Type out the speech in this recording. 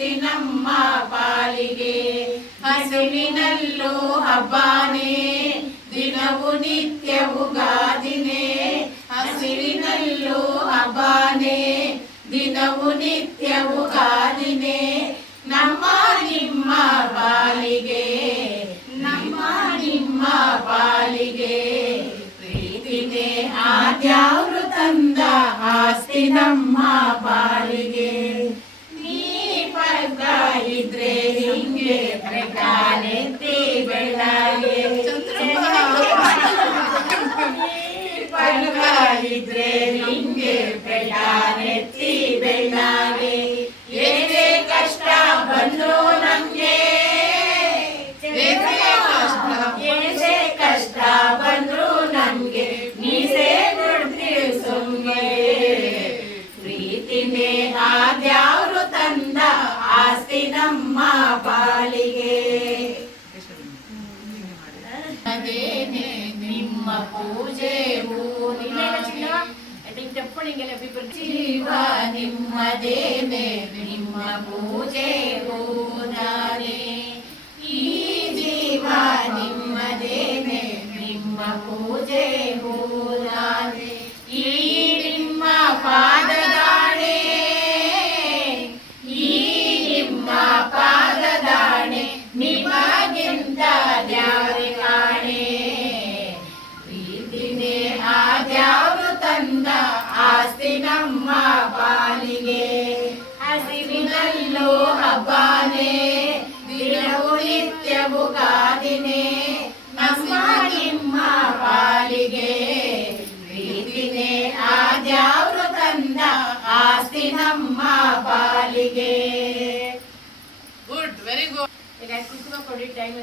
ಆಸ್ತಿ ನಮ್ಮ ಪಾಲಿಗೆ. ಹಸಿವಿನಲ್ಲೂ ಹಬ್ಬಾನೇ, ದಿನವು ನಿತ್ಯವು ಗಾದಿನೇ. ಹಸಿವಿನಲ್ಲೂ ಹಬ್ಬಾನೇ, ದಿನವು ನಿತ್ಯವು ಗಾದಿನೇ. ನಮ್ಮ ನಿಮ್ಮ ಪಾಲಿಗೆ, ನಮ್ಮ ನಿಮ್ಮ ಪಾಲಿಗೆ. ಪ್ರೀತಿನೇ ಆದ್ಯಾವ್ರು ತಂದ ಆಸ್ತಿ ನಮ್ಮ ಪಾಲಿಗೆ. ನೀ ಪಕ್ಕ ಇದ್ರೆ ಹಿಂಗೆ ಪ್ರಕಾಲೆತ್ತಿ ಬೆಳಗ್ಗೆ. ಪಕ್ಕ ಇದ್ರೆ ಹಿಂಗೆ ಪ್ರಕಾಲೆತ್ತಿ ಬೆಳಗ್ಗೆ. ಏನೇ ಕಷ್ಟ ಬಂದ್ರು ನಮ್ಗೆ, ಏನೇ ಕಷ್ಟ ಬಂದ್ರು ನಮ್ಗೆ ಮೀಸೆ ಕೊಡ್ತೀವಿ ಸುಮ್ಗೆ. ಪ್ರೀತಿನೇ ಆದ್ಯಾವ್ರು ತಂದ ಆಸ್ತಿ ನಮ್ಮ ಪಾಲಿಗೆ. ಅದೇನೆ ನಿಮ್ಮ ಪೂಜೆ ಜೀವ ನಿಮ್ಮದೇನೆ, ನಿಮ್ಮ ಪೂಜೆ ಹೂನಾನೆ. ಈ ಜೀವ ನಿಮ್ಮದೇನೆ, ನಿಮ್ಮ ಪೂಜೆ ಹೂನಾನೆ. ಈ ನಿಮ್ಮ ಪಾದದಾಣೆ, ಈ ನಿಮ್ಮ ಪಾದದಾಣೆ, ನಿಮಗಿಂತ ದ್ಯಾವ್ರಿ ಕಾಣೆ. ಪ್ರೀತಿನೇ ಆದ್ಯಾವ್ರು ತಂದ ಆಸ್ತಿ ನಮ್ಮ ಪಾಲಿಗೆ. ಹಸಿವಿನಲ್ಲೂ ಹಬ್ಬಾನೇ, ದಿನವು ನಿತ್ಯವು ಗಾದಿನೇ. ನಮ್ಮ ನಿಮ್ಮ ಪಾಲಿಗೆ. ಪ್ರೀತಿನೇ ಆದ್ಯಾವ್ರು ತಂದ ಆಸ್ತಿ ನಮ್ಮ ಪಾಲಿಗೆ. Good, very good. ಈಗ ಕುಸುಮ ಕೊಡಿ ಟೈಮ್